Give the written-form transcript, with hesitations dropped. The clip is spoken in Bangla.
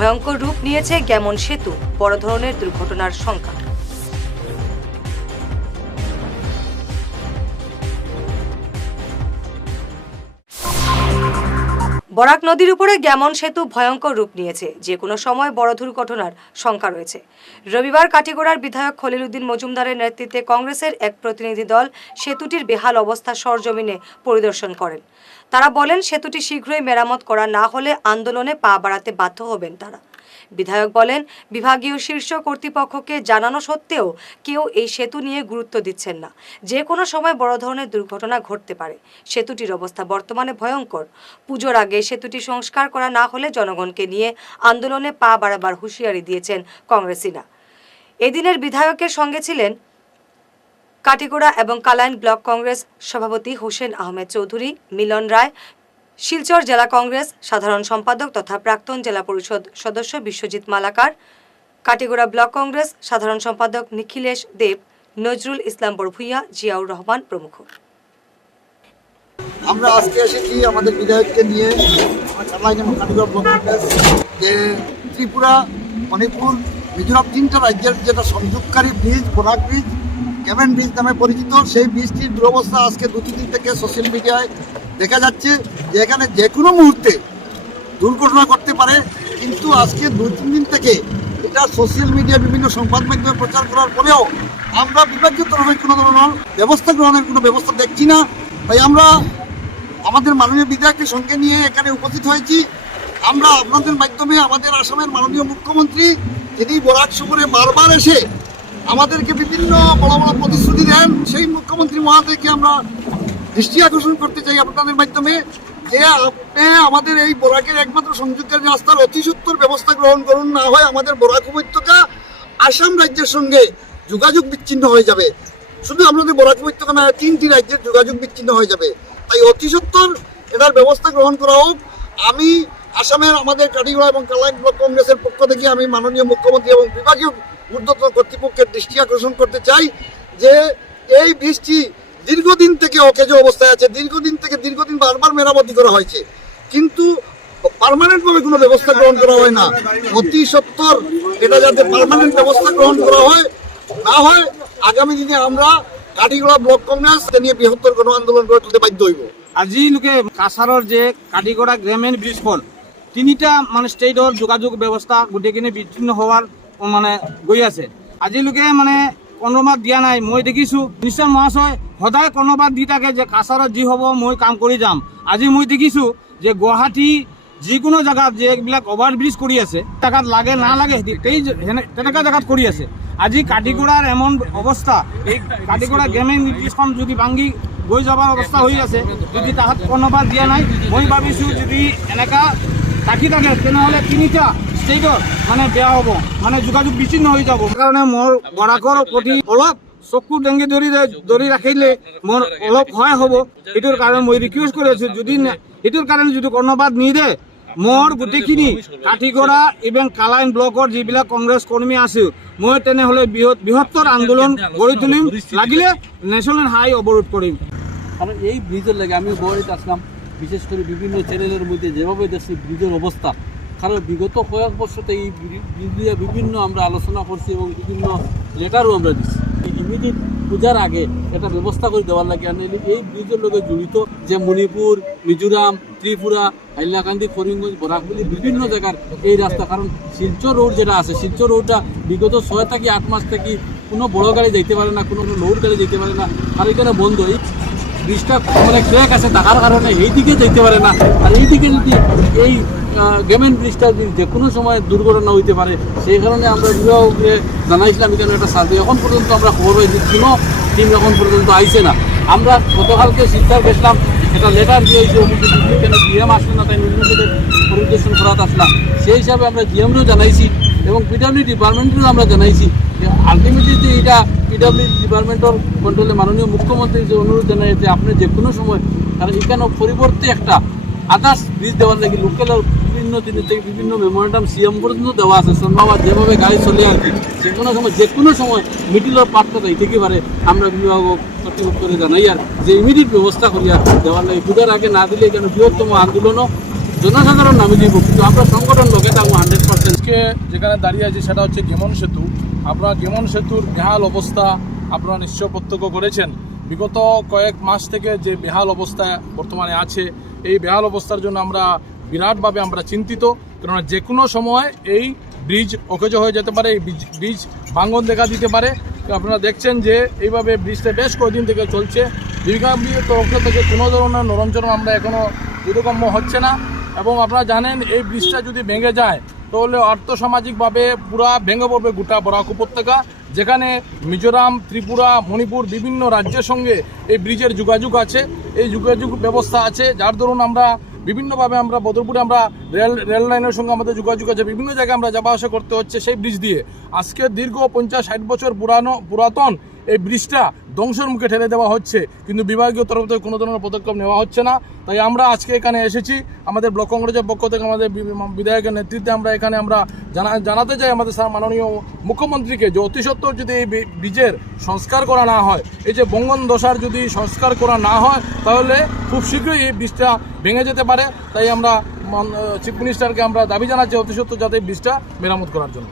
ভয়ঙ্কর রূপ নিয়েছে গ্যামন সেতু, বড় ধরনের দুর্ঘটনার শঙ্কা। বরাক নদীর উপরে গ্যামন সেতু ভয়ঙ্কর রূপ নিয়েছে, যে কোনো সময় বড় দুর্ঘটনার শঙ্কা রয়েছে। রবিবার কাটিগড়ার বিধায়ক খলিল উদ্দিন মজুমদারের নেতৃত্বে কংগ্রেসের এক প্রতিনিধি দল সেতুটির বেহাল অবস্থা সরজমিনে পরিদর্শন করেন। তারা বলেন, সেতুটি শীঘ্রই মেরামত করা না হলে আন্দোলনে পা বাড়াতে বাধ্য হবেন তারা। বিধায়ক বলেন, বিভাগীয় শীর্ষ কর্তৃপক্ষকে জানানো সত্ত্বেও কেউ এই সেতু নিয়ে গুরুত্ব দিচ্ছেন না। যে কোনো সময় বড় ধরনের দুর্ঘটনা ঘটতে পারে। সেতুটির অবস্থা বর্তমানে ভয়ঙ্কর। পুজোর আগে সেতুটি সংস্কার করা না হলে জনগণকে নিয়ে আন্দোলনে পা বাড়াবার হুঁশিয়ারি দিয়েছেন কংগ্রেসীরা। এদিনের বিধায়কের সঙ্গে ছিলেন কাটিগড়া এবং কালাইন ব্লক কংগ্রেস সভাপতি হোসেন আহমেদ চৌধুরী, মিলন রায়, শিলচর জেলা কংগ্রেস সাধারণ সম্পাদক তথা প্রাক্তন জেলা পরিষদ সদস্য বিশ্বজিৎ মালাকার, কাটিগড়া ব্লক কংগ্রেস সাধারণ সম্পাদক নিখিলেশ দেব, নজরুল ইসলাম বড়ভুইয়া, জিয়াউর রহমান প্রমুখ। আমরা আজকে এসেছি আমাদের বিধায়ককে নিয়ে কাটিগড়া ব্লক কংগ্রেস, যে ত্রিপুরা, মণিপুর, মিজোরাম তিনটা রাজ্যের যেটা সংযোগকারী bridge, Barak bridge, Gammon bridge নামে পরিচিত, সেই ব্রিজটির দুরবস্থা আজকে 2-3 দিন থেকে সোশ্যাল মিডিয়ায় দেখা যাচ্ছে যে এখানে যে কোনো মুহূর্তে দুর্ঘটনা ঘটতে পারে। কিন্তু আজকে 2-3 দিন থেকে এটা সোশ্যাল মিডিয়া বিভিন্ন সংবাদ মাধ্যমে প্রচার করার পরেও আমরা বিভাগীয় তরফে কোনো ধরনের ব্যবস্থা গ্রহণের কোনো ব্যবস্থা দেখছি না। তাই আমরা আমাদের মাননীয় বিধায়ককে সঙ্গে নিয়ে এখানে উপস্থিত হয়েছি। আমরা আপনাদের মাধ্যমে আমাদের আসামের মাননীয় মুখ্যমন্ত্রী, যিনি বরাক সফরে বারবার এসে আমাদেরকে বিভিন্ন বড় বড় প্রতিশ্রুতি দেন, সেই মুখ্যমন্ত্রী মহাশয়কে আমরা দৃষ্টি আকর্ষণ করতে চাই আপনাদের মাধ্যমে যে আপনি আমাদের এই বরাকের একমাত্র সংযোগকারী রাস্তার অতি সত্বর ব্যবস্থা গ্রহণ করুন, না হয় আমাদের বরাক উপত্যকা আসাম রাজ্যের সঙ্গে যোগাযোগ বিচ্ছিন্ন হয়ে যাবে। শুধু আমাদের বরাক উপত্যকা না, 3টি রাজ্যের যোগাযোগ বিচ্ছিন্ন হয়ে যাবে। তাই অতি সত্বর এটার ব্যবস্থা গ্রহণ করা হোক। আমি আসামের আমাদের কাটিগড়া এবং কালাইন ব্লক কংগ্রেসের পক্ষ থেকে আমি মাননীয় মুখ্যমন্ত্রী এবং বিভাগীয় ঊর্ধ্বতন কর্তৃপক্ষের দৃষ্টি আকর্ষণ করতে চাই যে এই ব্রিজটি দীর্ঘদিন থেকে অকেজো অবস্থায় আছে, দীর্ঘদিন বারবার মেরামতি করা হয়েছে, কিন্তু পার্মানেন্টভাবে কোনো ব্যবস্থা গ্রহণ করা হয় না। অতি সত্বর এটা যাতে পার্মানেন্ট ব্যবস্থা গ্রহণ করা হয়, না হয় আগামী দিনে আমরা কাটিগড়া ব্লক কংগ্রেস নিয়ে বৃহত্তর গণ আন্দোলন গড়ে তুলতে বাধ্য হইব। আজি লোকে কাছাৰৰ যে কাটিগড়া গ্রামীণ ব্রিজখন 3টা মানে স্টেটৰ যোগাযোগ ব্যৱস্থা গোটেইখিনি বিচ্ছিন্ন হোৱাৰ মানে গৈ আছে। আজিলৈকে মানে কৰ্ণবাদ দিয়া নাই। মই দেখিছোঁ নিশ্চয় মহাশয় সদায় কৰ্ণবাদ দি থাকে যে কাছাৰত যি হ'ব মই কাম কৰি যাম। আজি মই দেখিছোঁ যে গুৱাহাটী যিকোনো জেগাত যে এইবিলাক অভাৰ ব্ৰিজ কৰি আছে, জেগাত লাগে না লাগে তেনেকুৱা জেগাত কৰি আছে। আজি কাটিগড়াৰ এমন অৱস্থা, এই কাটিগড়া গ্রামীণ ব্রিজখন যদি ভাঙি গৈ যাবৰ অৱস্থা হৈ আছে, যদি তাহাত কৰ্ণবাদ দিয়া নাই, মই ভাবিছোঁ যদি এনেকুৱা থাকি থাকে তেনেহ'লে 3টা ষ্টেটৰ মানে বেয়া হ'ব, মানে যোগাযোগ বিচ্ছিন্ন হৈ যাব। সেইকাৰণে মোৰ বৰাকৰ প্ৰতি অলপ চকু ডেংগি ধৰি ৰাখিলে মোৰ অলপ সহায় হ'ব। সেইটোৰ কাৰণে মই ৰিকুৱেষ্ট কৰি আছোঁ, যদি সেইটোৰ কাৰণে যদি কৰ্ণবাদ নিদিয়ে, মোৰ গোটেইখিনি কাটিগড়া এবং কালাইন ব্লকৰ যিবিলাক কংগ্ৰেছ কৰ্মী আছে, মই তেনেহ'লে বৃহত্তৰ আন্দোলন গঢ়ি তুলিম, লাগিলে ন্যাশনাল হাই অবরোধ করিম। কারণ এই ব্রিজের লাগে আমি বড়িতে আসলাম, বিশেষ করে বিভিন্ন চ্যানেলের মধ্যে যেভাবে দেখছি ব্রিজের অবস্থা, কারণ বিগত কয়েক বছরতে এই ব্রিজ নিয়ে বিভিন্ন আমরা আলোচনা করছি এবং বিভিন্ন লেটারও আমরা দিচ্ছি। ইমিডিয়েট পূজার আগে একটা ব্যবস্থা করে দেওয়ার লাগে। আর এই ব্রিজের লগে জড়িত যে মণিপুর, মিজোরাম, ত্রিপুরা, হাইলাকান্দি, করিমগঞ্জ, বরাকবলি বিভিন্ন জায়গার এই রাস্তা, কারণ শিলচর রোড যেটা আছে, শিলচর রোডটা বিগত 6 থেকে 8 মাস থেকে কোনো বড় গাড়ি যেতে পারে না, কোনো লোড গাড়ি যেতে পারে না, আর এখানে বন্ধ। এই ব্রিজটা মানে ক্র্যাক আছে থাকার কারণে এই দিকে যেতে পারে না। আর এই দিকে যদি এই গ্রামীণ ব্রিজটা যে কোনো সময় দুর্ঘটনা হইতে পারে, সেই কারণে আমরা বিভাগকে জানাইছিলাম এখানে একটা সার্ভে। এখন পর্যন্ত আমরা খবর পাইছি কোনো টিম এখন পর্যন্ত আইছে না। আমরা গতকালকে শিলচর গেছিলাম, একটা লেটার দিয়েছি কেন জিএম আসলো না, তাই পরিদর্শন করাতে আসলাম। সেই হিসাবে আমরা জিএমরেও জানাইছি এবং পিডব্লিউ ডিপার্টমেন্টেরও আমরা জানাইছি যে আলটিমেটলি যে এটা পিডব্লিউ ডিপার্টমেন্টের কন্ট্রোলে মাননীয় মুখ্যমন্ত্রী যে অনুরোধ জানাই যে আপনি যে কোনো সময়, কারণ এখানে পরিবর্তে একটা আদার্স ব্রিজ দেওয়ার লাগে লোকালের বিভিন্ন দিনের থেকে বিভিন্ন মেমোরেন্ডাম সিএম পর্যন্ত দেওয়া আছে। সোনবাবার যেভাবে গাড়ি চলে আর কি, যে কোনো সময় মিডিলের পার্টটা যাইতে পারে। আমরা বিভাগ কর্তৃপক্ষকে জানাই আর যে ইমিডিয়েট ব্যবস্থা করিয়া দেওয়ার লাগে। পূজার আগে না দিলে কেন বৃহত্তম আন্দোলনও জনসাধারণ নামে দিব, কিন্তু আমরা সংগঠন লোকে থাকবো 100%। যেখানে দাঁড়িয়ে আছি সেটা হচ্ছে গেমন সেতু। আপনারা গেমন সেতুর বেহাল অবস্থা আপনারা নিশ্চয় প্রত্যক্ষ করেছেন। বিগত কয়েক মাস থেকে যে বেহাল অবস্থা বর্তমানে আছে, এই বেহাল অবস্থার জন্য আমরা বিরাটভাবে আমরা চিন্তিত। কেননা যে কোনো সময় এই ব্রিজ অকেজো হয়ে যেতে পারে, এই ব্রিজ ভাঙন দেখা দিতে পারে। আপনারা দেখছেন যে এইভাবে ব্রিজটা বেশ কয়েকদিন থেকে চলছে। দীর্ঘাবধির তরফ থেকে কোনো ধরনের নরঞ্চরণ আমরা এখনও বোধগম্য হচ্ছে না। এবং আপনারা জানেন এই ব্রিজটা যদি ভেঙে যায় তাহলে আর্থসামাজিকভাবে পুরা ভেঙে পড়বে গোটা বরাক উপত্যকা, যেখানে মিজোরাম, ত্রিপুরা, মণিপুর বিভিন্ন রাজ্যের সঙ্গে এই ব্রিজের যোগাযোগ আছে, এই যোগাযোগ ব্যবস্থা আছে। যার দরুন আমরা বিভিন্নভাবে আমরা বদরপুরে আমরা রেল লাইনের সঙ্গে আমাদের যোগাযোগ আছে, বিভিন্ন জায়গায় আমরা যাওয়া আসা করতে হচ্ছে সেই ব্রিজ দিয়ে। আজকে দীর্ঘ 50-60 বছর পুরাতন এই ব্রিজটা ধ্বংসের মুখে ঠেলে দেওয়া হচ্ছে, কিন্তু বিভাগীয় তরফ থেকে কোনো ধরনের পদক্ষেপ নেওয়া হচ্ছে না। তাই আমরা আজকে এখানে এসেছি, আমাদের ব্লক কংগ্রেসের পক্ষ থেকে আমাদের বিধায়কের নেতৃত্বে আমরা এখানে আমরা জানাতে চাই আমাদের মাননীয় মুখ্যমন্ত্রীকে যে অতি সত্বর যদি এই ব্রিজের সংস্কার করা না হয়, এই যে বঙ্গন দশার যদি সংস্কার করা না হয়, তাহলে খুব শীঘ্রই এই ব্রিজটা ভেঙে যেতে পারে। তাই আমরা চিফ মিনিস্টারকে আমরা দাবি জানাচ্ছি অতি সত্বর যাতে এই ব্রিজটা মেরামত করার জন্য।